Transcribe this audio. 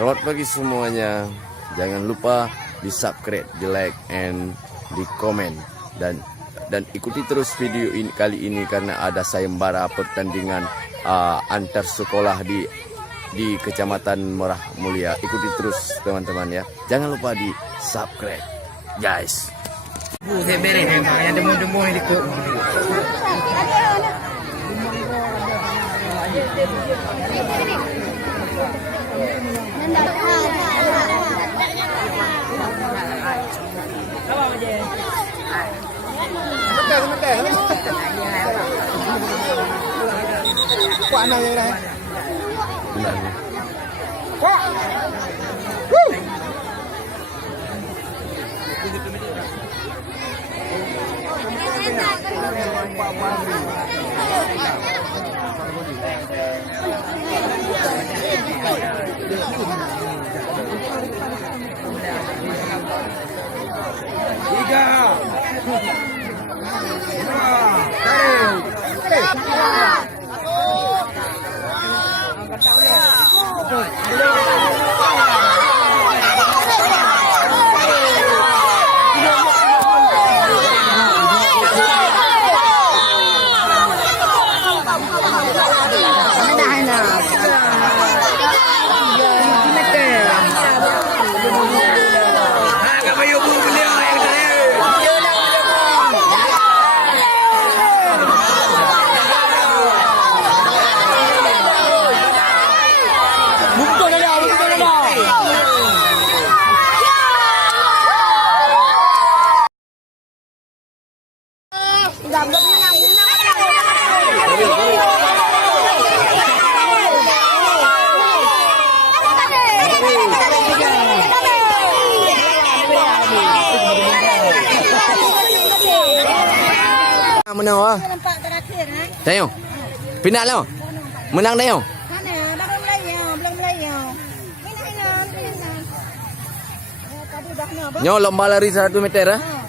Selamat pagi semuanya. Jangan lupa di subscribe, di like, and di komen. Dan ikuti terus video ini kali ini karena ada sayembara pertandingan antar sekolah di Kecamatan Merah Mulia. Ikuti terus teman-teman ya. Jangan lupa di subscribe, guys. Saya beres memang yang demo-demo yang ikut. Kuat nak yang dah. Benar. Kuat. Menang ah. Tengok. Final lah. Menang tengok. Nyo lomba lari 100 meter ah.